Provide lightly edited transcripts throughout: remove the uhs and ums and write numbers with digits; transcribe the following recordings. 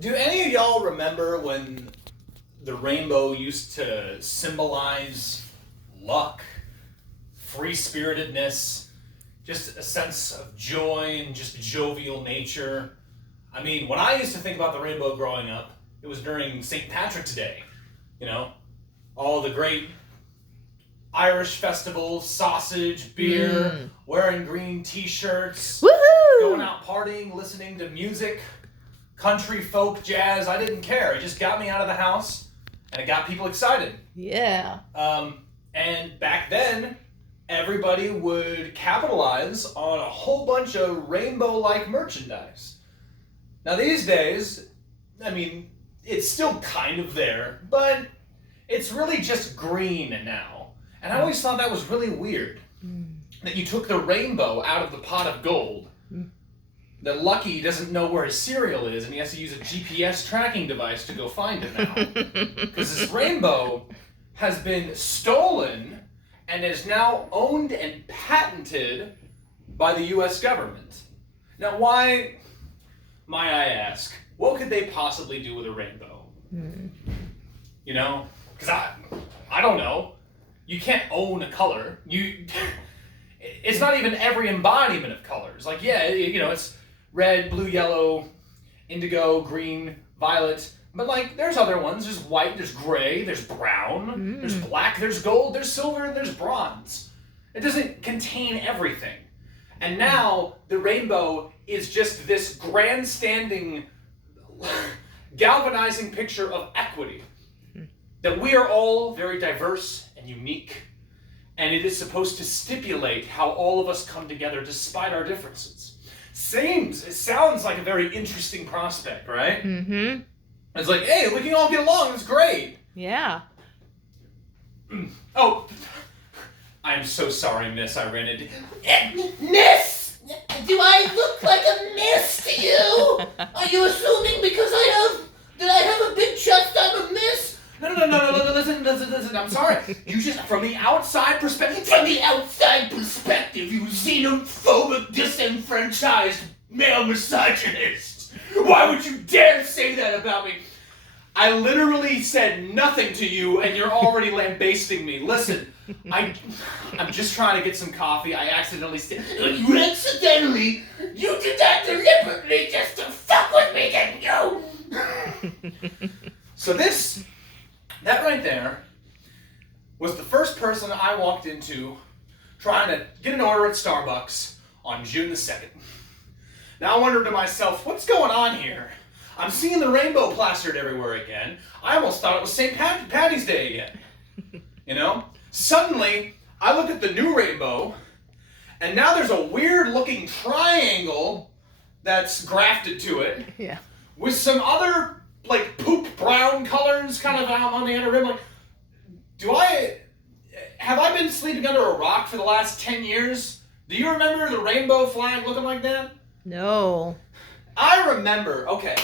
Do any of y'all remember when the rainbow used to symbolize luck, free-spiritedness, just a sense of joy and just jovial nature? I mean, when I used to think about the rainbow growing up, it was during St. Patrick's Day. You know, all the great Irish festivals, sausage, beer, wearing green t-shirts, going out partying, listening to music, country, folk, jazz. I didn't care. It just got me out of the house, and it got people excited. Yeah. And back then, everybody would capitalize on a whole bunch of rainbow-like merchandise. Now these days, I mean, it's still kind of there, but it's really just green now. And I always thought that was really weird. That you took the rainbow out of the pot of gold. That Lucky doesn't know where his cereal is and he has to use a GPS tracking device to go find it now. Because this rainbow has been stolen and is now owned and patented by the US government. Now why, might I ask, what could they possibly do with a rainbow? You know? Because I don't know. You can't own a color. It's not even every embodiment of colors. Like, yeah, you know, it's red, blue, yellow, indigo, green, violet. But, like, there's other ones. There's white, there's gray, there's brown, there's black, there's gold, there's silver, and there's bronze. It doesn't contain everything. And now the rainbow is just this grandstanding, galvanizing picture of equity. That we are all very diverse and unique, and it is supposed to stipulate how all of us come together despite our differences. It sounds like a very interesting prospect, right? Mm-hmm. It's like, hey, we can all get along, it's great. Yeah. Oh, I'm so sorry, miss, I ran into... Miss! Do I look like a miss to you? Are you assuming because I have a big chest, I'm a miss? No, listen, I'm sorry. You just, from the outside perspective, you xenophobic, disenfranchised male misogynist. why would you dare say that about me? I literally said nothing to you, and you're already lambasting me. Listen, I'm just trying to get some coffee. I accidentally You accidentally? You did that deliberately just to fuck with me, didn't you? So that right there, was the first person I walked into trying to get an order at Starbucks on June the 2nd. Now I wondered to myself, what's going on here? I'm seeing the rainbow plastered everywhere again. I almost thought it was St. Patty's Day again. You know? Suddenly, I look at the new rainbow, and now there's a weird-looking triangle that's grafted to it. Yeah. With some other, like, poop brown colors kind of out on the outer rim. Like, have I been sleeping under a rock for the last 10 years? Do you remember the rainbow flag looking like that? No. I remember, okay,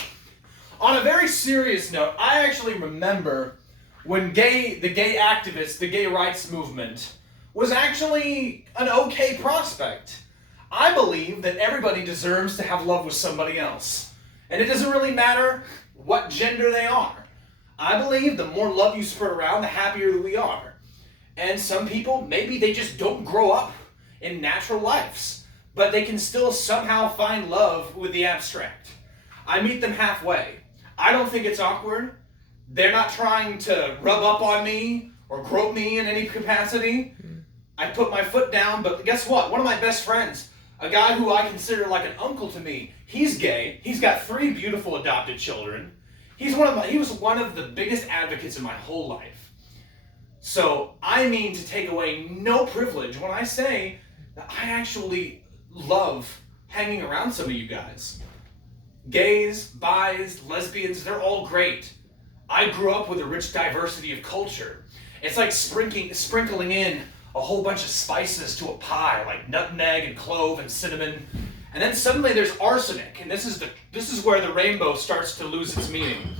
on a very serious note, I actually remember when the gay activists, the gay rights movement, was actually an okay prospect. I believe that everybody deserves to have love with somebody else. And it doesn't really matter what gender they are. I believe the more love you spread around, the happier that we are. And some people, maybe they just don't grow up in natural lives, but they can still somehow find love with the abstract. I meet them halfway. I don't think it's awkward. They're not trying to rub up on me or grope me in any capacity. I put my foot down, but guess what? One of my best friends, a guy who I consider like an uncle to me, he's gay. He's got 3 beautiful adopted children. He was one of the biggest advocates in my whole life. So I mean to take away no privilege when I say that I actually love hanging around some of you guys. Gays, bis, lesbians, they're all great. I grew up with a rich diversity of culture. It's like sprinkling in a whole bunch of spices to a pie, like nutmeg and clove and cinnamon. And then suddenly there's arsenic, and this is where the rainbow starts to lose its meaning.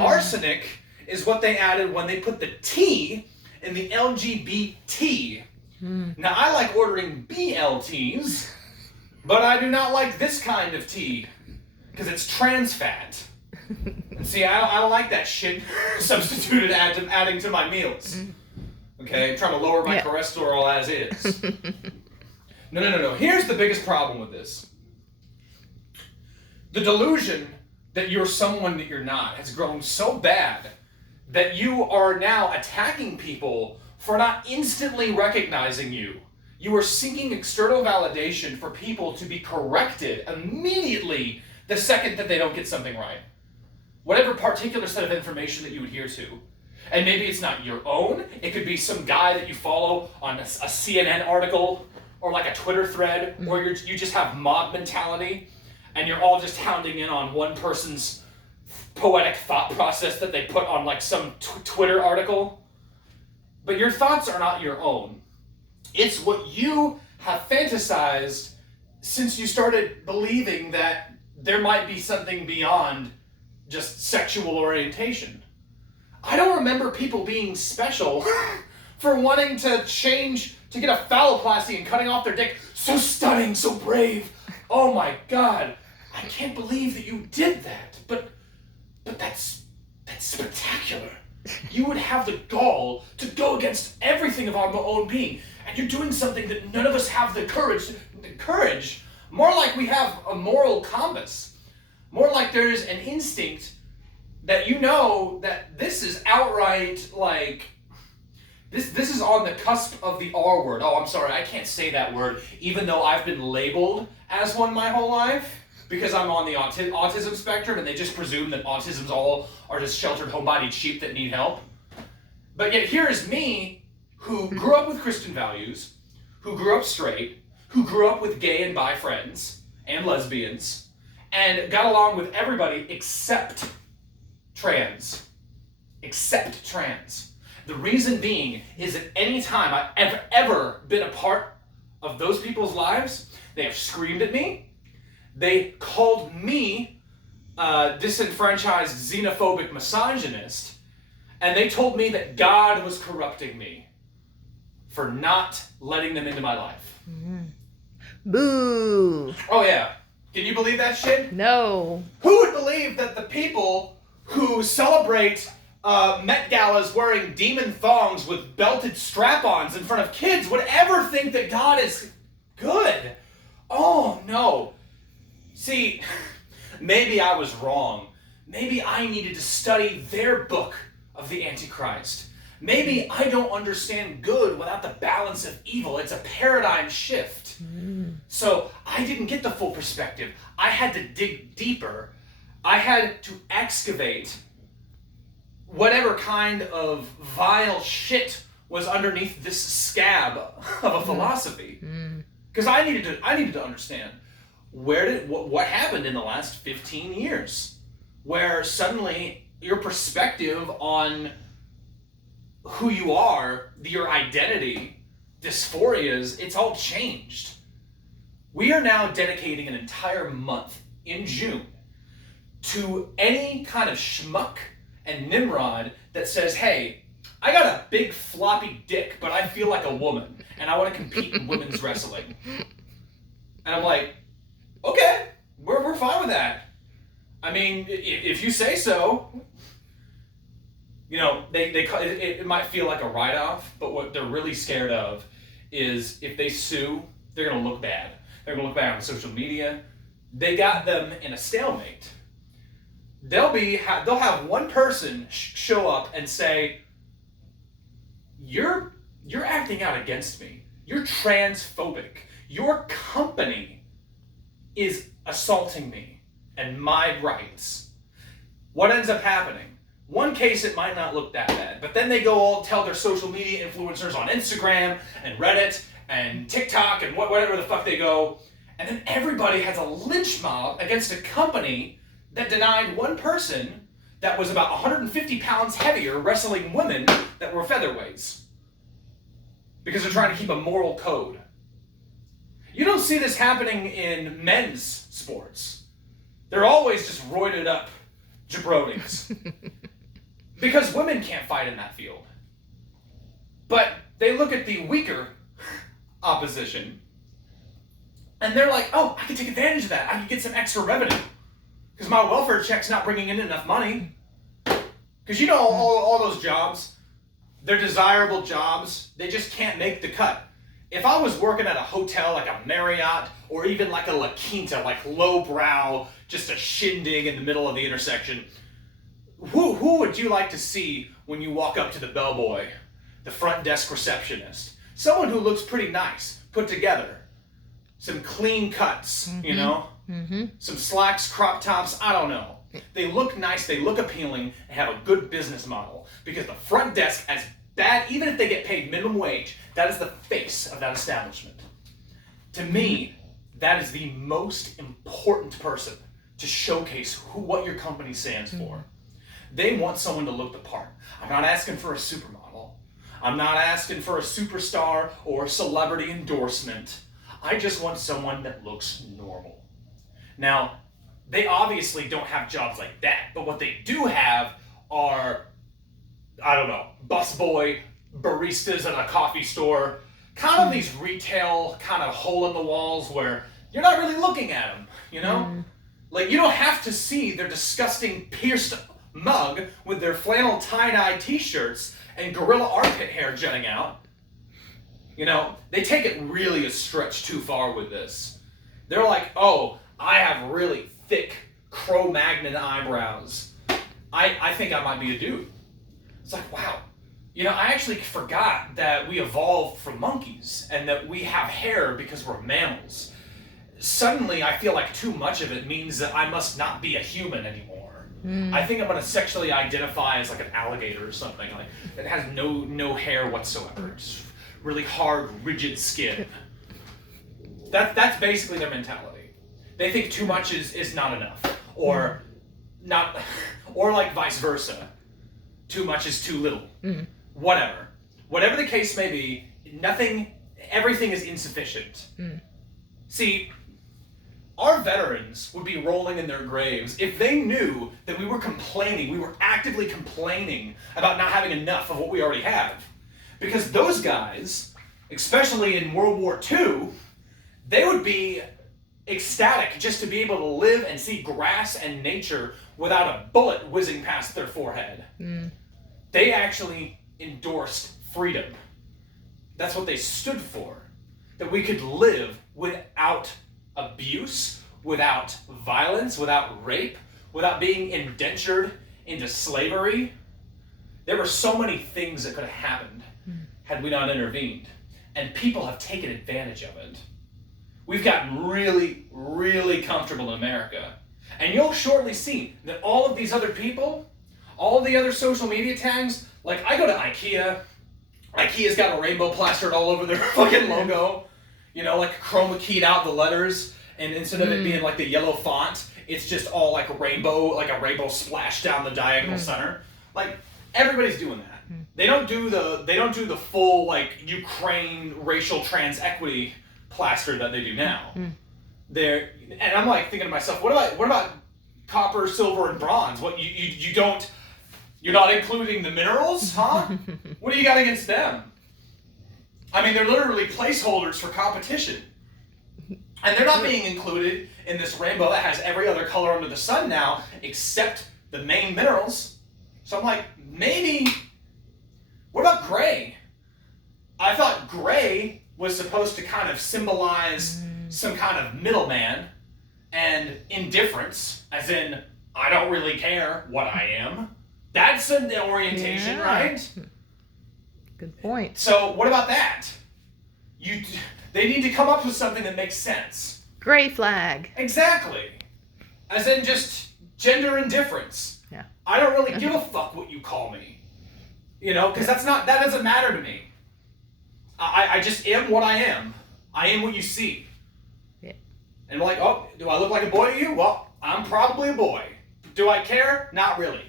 Arsenic is what they added when they put the T in the LGBT. Now I like ordering BLTs, but I do not like this kind of tea, because it's trans fat. And see, I don't like that shit substituted adding to my meals. Okay, I'm trying to lower my cholesterol as is. No. Here's the biggest problem with this. The delusion that you're someone that you're not has grown so bad that you are now attacking people for not instantly recognizing you. You are seeking external validation for people to be corrected immediately the second that they don't get something right. Whatever particular set of information that you adhere to. And maybe it's not your own. It could be some guy that you follow on a CNN article or like a Twitter thread, or you just have mob mentality and you're all just hounding in on one person's poetic thought process that they put on like some Twitter article. But your thoughts are not your own. It's what you have fantasized since you started believing that there might be something beyond just sexual orientation. I don't remember people being special for wanting to change, to get a phalloplasty and cutting off their dick. So stunning, so brave. Oh my God. I can't believe that you did that. But that's spectacular. You would have the gall to go against everything of our own being. And you're doing something that none of us have the courage. More like we have a moral compass. More like there is an instinct that you know that this is outright like, this is on the cusp of the R word. Oh, I'm sorry, I can't say that word, even though I've been labeled as one my whole life, because I'm on the autism spectrum, and they just presume that autisms all are just sheltered, homebodied sheep that need help. But yet here is me, who grew up with Christian values, who grew up straight, who grew up with gay and bi friends, and lesbians, and got along with everybody except trans. Except trans. The reason being is that any time I've ever been a part of those people's lives, they have screamed at me, they called me disenfranchised, xenophobic misogynist, and they told me that God was corrupting me for not letting them into my life. Boo. Oh yeah. Can you believe that shit? No. Who would believe that the people who celebrate Met Galas wearing demon thongs with belted strap-ons in front of kids would ever think that God is good? Oh no. See, maybe I was wrong. Maybe I needed to study their book of the Antichrist. Maybe I don't understand good without the balance of evil. It's a paradigm shift. So I didn't get the full perspective. I had to dig deeper. I had to excavate whatever kind of vile shit was underneath this scab of a philosophy. Because I needed to understand what happened in the last 15 years, where suddenly your perspective on who you are, your identity, dysphorias, it's all changed. We are now dedicating an entire month in June to any kind of schmuck and Nimrod that says, hey, I got a big floppy dick, but I feel like a woman, and I want to compete in women's wrestling. And I'm like, okay, we're fine with that. I mean, if you say so. You know, it might feel like a write-off, but what they're really scared of is if they sue, they're going to look bad. They're going to look bad on social media. They got them in a stalemate. They'll have one person show up and say, you're acting out against me. You're transphobic. Your company is assaulting me and my rights. What ends up happening? One case, it might not look that bad, but then they go all tell their social media influencers on Instagram and Reddit and TikTok and whatever the fuck they go, and then everybody has a lynch mob against a company that denied one person that was about 150 pounds heavier wrestling women that were featherweights. Because they're trying to keep a moral code. You don't see this happening in men's sports. They're always just roided up jabronis. Because women can't fight in that field. But they look at the weaker opposition, and they're like, oh, I can take advantage of that. I can get some extra revenue. Because my welfare check's not bringing in enough money. Because you know, all those jobs, they're desirable jobs. They just can't make the cut. If I was working at a hotel like a Marriott or even like a La Quinta, like lowbrow, just a shindig in the middle of the intersection, who would you like to see when you walk up to the bellboy, the front desk receptionist? Someone who looks pretty nice, put together. Some clean cuts, you know? Some slacks, crop tops, I don't know. They look nice, they look appealing, and have a good business model. Because the front desk, as bad, even if they get paid minimum wage, that is the face of that establishment. To me, that is the most important person to showcase what your company stands for. They want someone to look the part. I'm not asking for a supermodel. I'm not asking for a superstar or a celebrity endorsement. I just want someone that looks normal. Now, they obviously don't have jobs like that, but what they do have are, I don't know, busboy, baristas at a coffee store, kind of these retail kind of hole in the walls where you're not really looking at them, you know? Like, you don't have to see their disgusting pierced mug with their flannel tie-dye t-shirts and gorilla armpit hair jutting out. You know, they take it really a stretch too far with this. They're like, oh, I have really thick Cro-Magnon eyebrows. I think I might be a dude. It's like, wow. You know, I actually forgot that we evolved from monkeys and that we have hair because we're mammals. Suddenly, I feel like too much of it means that I must not be a human anymore. I think I'm going to sexually identify as like an alligator or something. Like, that has no hair whatsoever. Just really hard, rigid skin. That's basically their mentality. They think too much is not enough, or not, or like vice versa. Too much is too little. Whatever the case may be, everything is insufficient. See, our veterans would be rolling in their graves if they knew that we were actively complaining about not having enough of what we already have. Because those guys, especially in World War II, they would be ecstatic just to be able to live and see grass and nature without a bullet whizzing past their forehead. They actually endorsed freedom. That's what they stood for. That we could live without abuse, without violence, without rape, without being indentured into slavery. There were so many things that could have happened had we not intervened. And people have taken advantage of it. We've gotten really, really comfortable in America. And you'll shortly see that all of these other people, all the other social media tags, like I go to IKEA. IKEA's got a rainbow plastered all over their fucking logo. You know, like chroma keyed out the letters, and instead of it being like the yellow font, it's just all like a rainbow splash down the diagonal center. Like, everybody's doing that. They don't do the full like Ukraine racial trans equity plaster that they do now. And I'm like thinking to myself, what about copper, silver, and bronze? What you're not including the minerals, huh? What do you got against them? I mean, they're literally placeholders for competition. And they're not being included in this rainbow that has every other color under the sun now, except the main minerals. So I'm like, maybe, what about gray? I thought gray was supposed to kind of symbolize some kind of middleman and indifference, as in, I don't really care what I am. That's an orientation, right? Good point. So what about that? They need to come up with something that makes sense. Gray flag. Exactly. As in just gender indifference. Yeah. I don't really give a fuck what you call me. You know, because that doesn't matter to me. I just am what I am. I am what you see. Yeah. And like, oh, do I look like a boy to you? Well, I'm probably a boy. Do I care? Not really.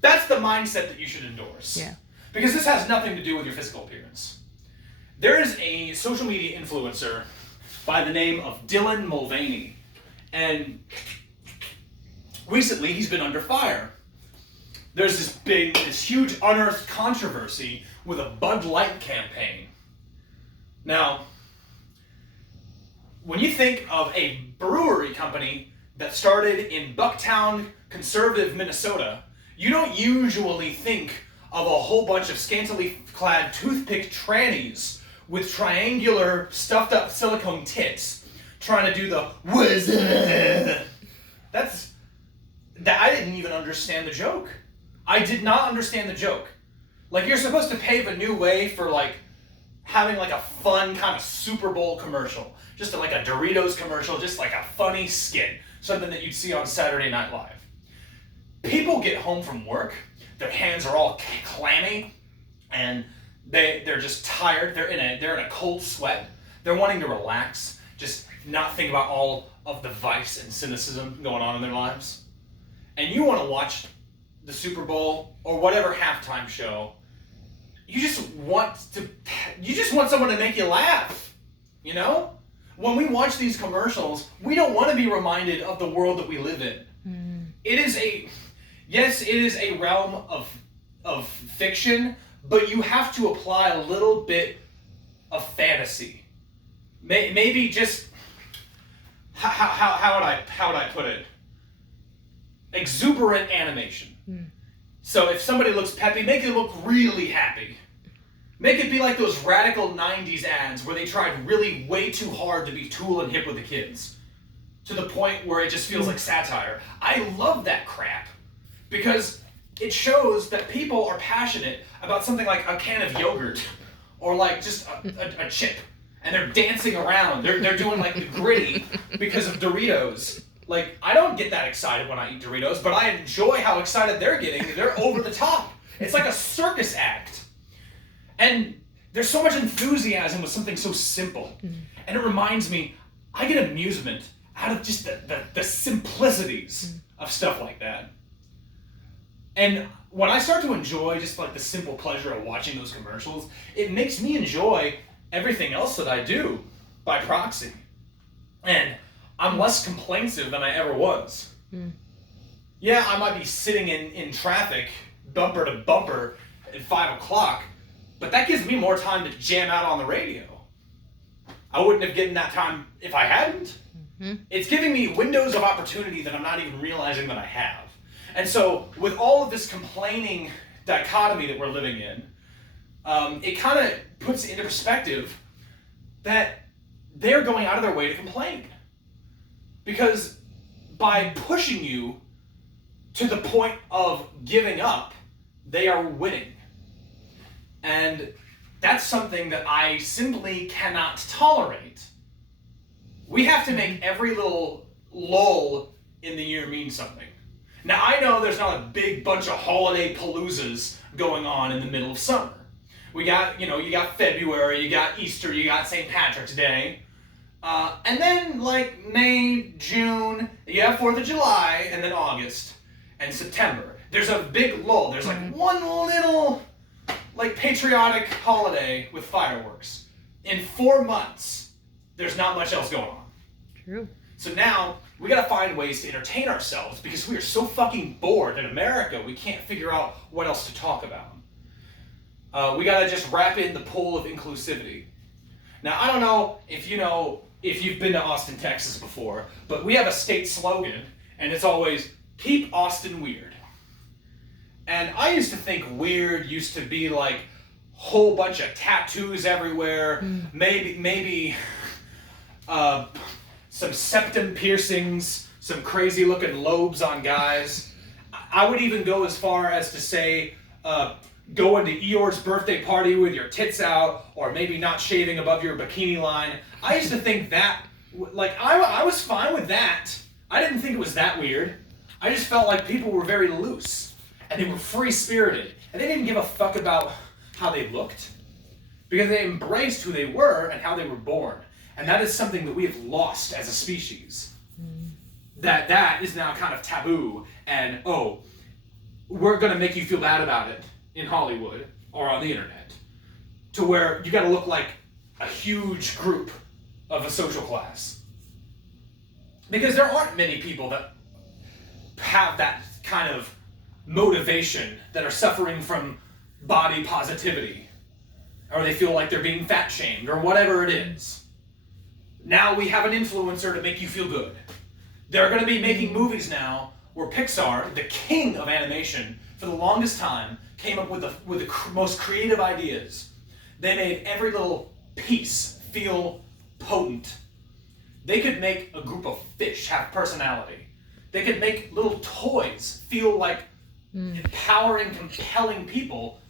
That's the mindset that you should endorse. Yeah. Because this has nothing to do with your physical appearance. There is a social media influencer by the name of Dylan Mulvaney. And recently he's been under fire. There's this huge unearthed controversy with a Bud Light campaign. Now, when you think of a brewery company that started in Bucktown, conservative Minnesota, you don't usually think of a whole bunch of scantily clad toothpick trannies with triangular stuffed up silicone tits trying to do the "what's up?" I didn't even understand the joke. I did not understand the joke. Like, you're supposed to pave a new way for like having like a fun kind of Super Bowl commercial, just like a Doritos commercial, just like a funny skit, something that you'd see on Saturday Night Live. People get home from work, their hands are all clammy, and they're just tired. They're in a cold sweat. They're wanting to relax, just not think about all of the vice and cynicism going on in their lives. And you want to watch the Super Bowl or whatever halftime show. You just want someone to make you laugh, you know? When we watch these commercials, we don't want to be reminded of the world that we live in. It is a realm of fiction, but you have to apply a little bit of fantasy. Maybe just how would I put it? Exuberant animation. So if somebody looks peppy, make it look really happy. Make it be like those radical 90s ads where they tried really way too hard to be cool and hip with the kids, to the point where it just feels like satire. I love that crap because it shows that people are passionate about something like a can of yogurt or like just a chip, and they're dancing around. They're doing like the gritty because of Doritos. Like, I don't get that excited when I eat Doritos, but I enjoy how excited they're getting. They're over the top. It's like a circus act. And there's so much enthusiasm with something so simple. And it reminds me, I get amusement out of just the simplicities of stuff like that. And when I start to enjoy just like the simple pleasure of watching those commercials, it makes me enjoy everything else that I do by proxy. And I'm less complainsive than I ever was. Yeah, I might be sitting in traffic, bumper to bumper at 5 o'clock, but that gives me more time to jam out on the radio. I wouldn't have gotten that time if I hadn't. It's giving me windows of opportunity that I'm not even realizing that I have. And so, with all of this complaining dichotomy that we're living in, it kind of puts it into perspective that they're going out of their way to complain. Because by pushing you to the point of giving up, they are winning. And that's something that I simply cannot tolerate. We have to make every little lull in the year mean something. Now, I know there's not a big bunch of holiday paloozas going on in the middle of summer. You got February, you got Easter, you got St. Patrick's Day. And then, like, May, June, you have 4th of July, and then August, and September. There's a big lull. There's, like, one little, like, patriotic holiday with fireworks. In 4 months, there's not much else going on. True. So now, we gotta find ways to entertain ourselves because we are so fucking bored in America, we can't figure out what else to talk about. We gotta just wrap in the pool of inclusivity. Now, I don't know if you've been to Austin, Texas before, but we have a state slogan, and it's always, keep Austin weird. And I used to think weird used to be like whole bunch of tattoos everywhere, maybe some septum piercings, some crazy looking lobes on guys. I would even go as far as to say, going to Eeyore's birthday party with your tits out, or maybe not shaving above your bikini line. I used to think that, like, I was fine with that. I didn't think it was that weird. I just felt like people were very loose, and they were free-spirited, and they didn't give a fuck about how they looked, because they embraced who they were and how they were born. And that is something that we have lost as a species. That is now kind of taboo, and, we're gonna make you feel bad about it in Hollywood or on the internet, to where you gotta look like a huge group of a social class. Because there aren't many people that have that kind of motivation, that are suffering from body positivity, or they feel like they're being fat shamed, or whatever it is. Now we have an influencer to make you feel good. They're going to be making movies now where Pixar, the king of animation, for the longest time, came up with the most creative ideas. They made every little piece feel potent. They could make a group of fish have personality. They could make little toys feel like empowering, compelling people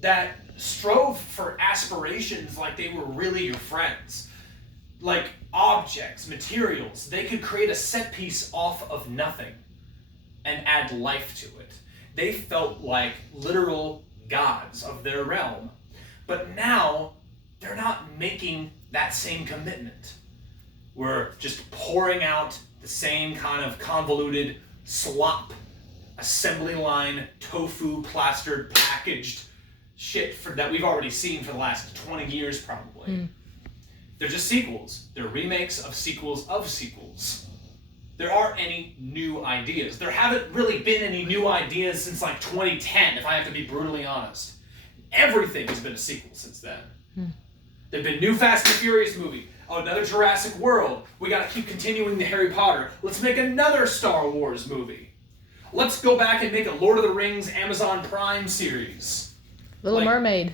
that strove for aspirations like they were really your friends. Like objects, materials. They could create a set piece off of nothing and add life to it. They felt like literal gods of their realm. But now, they're not making that same commitment. We're just pouring out the same kind of convoluted slop, assembly line, tofu, plastered, packaged shit that we've already seen for the last 20 years probably. They're just sequels. They're remakes of sequels of sequels. There aren't any new ideas. There haven't really been any new ideas since like 2010, if I have to be brutally honest. Everything has been a sequel since then. There've been new Fast and Furious movie, another Jurassic World. We gotta keep continuing the Harry Potter. Let's make another Star Wars movie. Let's go back and make a Lord of the Rings Amazon Prime series. Little Mermaid.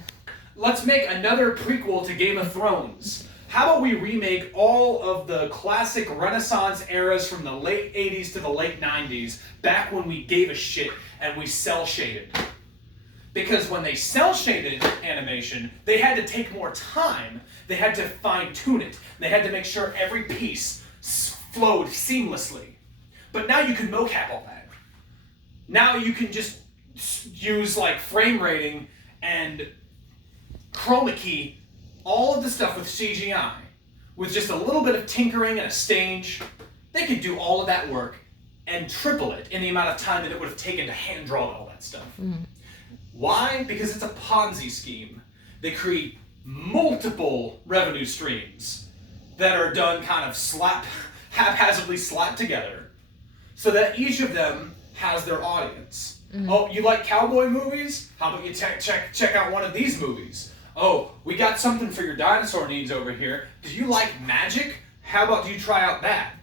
Let's make another prequel to Game of Thrones. How about we remake all of the classic Renaissance eras from the late 80s to the late 90s, back when we gave a shit and we cel-shaded? Because when they cel-shaded animation, they had to take more time. They had to fine-tune it. They had to make sure every piece flowed seamlessly. But now you can mocap all that. Now you can just use like frame rating and chroma key all of the stuff with CGI. With just a little bit of tinkering and a stage, they could do all of that work and triple it in the amount of time that it would have taken to hand draw all that stuff. Why? Because it's a Ponzi scheme. They create multiple revenue streams that are done kind of haphazardly slapped together so that each of them has their audience. Oh, you like cowboy movies? How about you check out one of these movies? Oh, we got something for your dinosaur needs over here. Do you like magic? How about you try out that?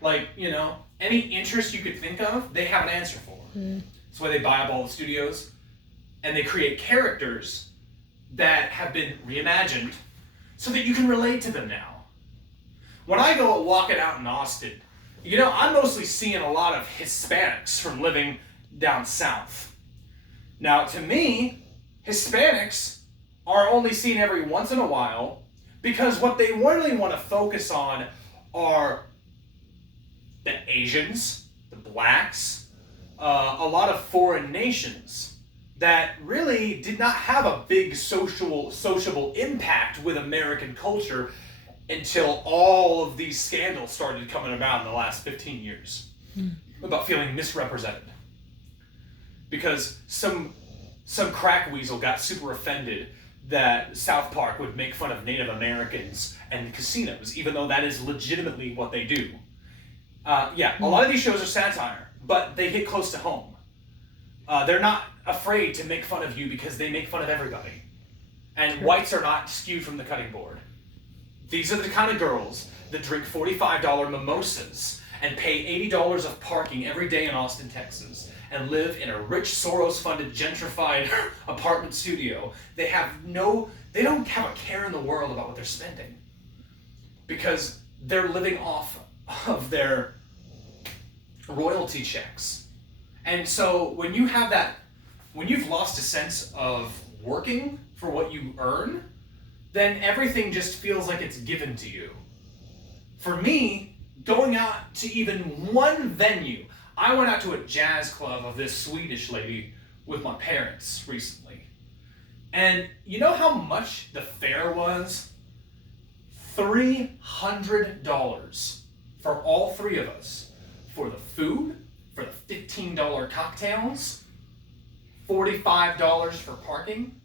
Like, any interest you could think of, they have an answer for. That's why they buy up all the studios. And they create characters that have been reimagined so that you can relate to them now. When I go walking out in Austin, I'm mostly seeing a lot of Hispanics from living down south. Now, to me, Hispanics are only seen every once in a while because what they really want to focus on are the Asians, the blacks, a lot of foreign nations that really did not have a big sociable impact with American culture until all of these scandals started coming about in the last 15 years about feeling misrepresented. Because some crack weasel got super offended that South Park would make fun of Native Americans and casinos, even though that is legitimately what they do. A lot of these shows are satire, but they hit close to home. They're not afraid to make fun of you because they make fun of everybody. And whites are not skewed from the cutting board. These are the kind of girls that drink $45 mimosas and pay $80 of parking every day in Austin, Texas, and live in a rich Soros-funded gentrified apartment studio. They don't have a care in the world about what they're spending because they're living off of their royalty checks. And so when you've lost a sense of working for what you earn, then everything just feels like it's given to you. For me, going out to even one venue, I went out to a jazz club of this Swedish lady with my parents recently. And you know how much the fare was? $300 for all three of us. For the food, for the $15 cocktails, $45 for parking.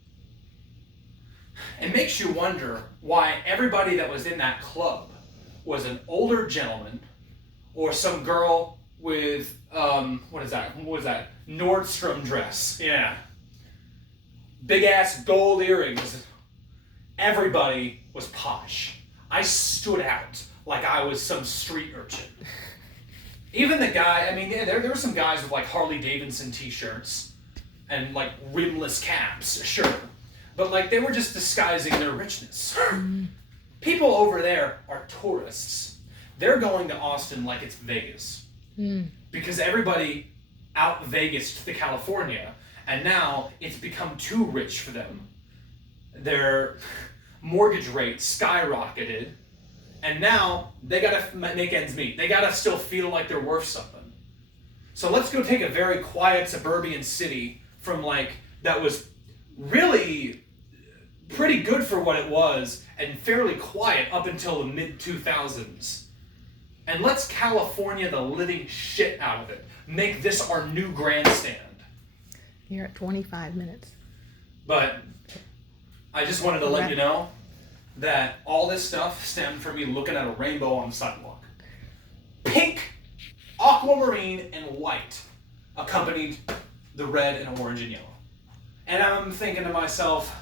It makes you wonder why everybody that was in that club was an older gentleman or some girl with, what is that? Nordstrom dress. Yeah. Big ass gold earrings. Everybody was posh. I stood out like I was some street urchin. Even the guy, I mean, there were some guys with like Harley Davidson t-shirts and like rimless caps, sure. But like they were just disguising their richness. People over there are tourists. They're going to Austin like it's Vegas. Because everybody out Vegas to California, and now it's become too rich for them. Their mortgage rates skyrocketed, and now they gotta make ends meet. They gotta still feel like they're worth something. So let's go take a very quiet suburban city from like that was really pretty good for what it was and fairly quiet up until the mid-2000s. And let's California the living shit out of it. Make this our new grandstand. You're at 25 minutes. But I just wanted to let you know that all this stuff stemmed from me looking at a rainbow on the sidewalk. Pink, aquamarine, and white accompanied the red and orange and yellow. And I'm thinking to myself,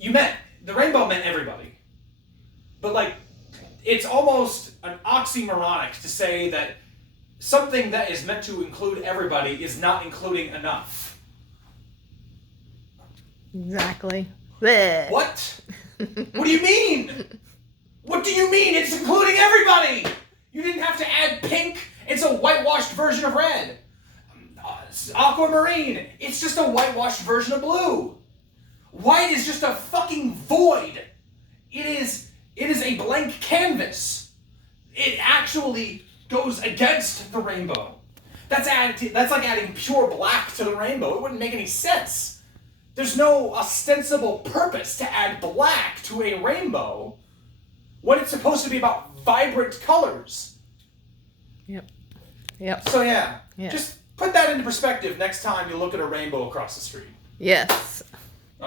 the rainbow meant everybody. But like, it's almost an oxymoronic to say that something that is meant to include everybody is not including enough. Exactly. Blech. What? What do you mean? What do you mean? It's including everybody! You didn't have to add pink. It's a whitewashed version of red. Aquamarine. It's just a whitewashed version of blue. White is just a fucking void. It is a blank canvas. It actually goes against the rainbow. That's like adding pure black to the rainbow. It wouldn't make any sense. There's no ostensible purpose to add black to a rainbow when it's supposed to be about vibrant colors. Yep. So yeah, Yeah. just put that into perspective next time you look at a rainbow across the street. Yes.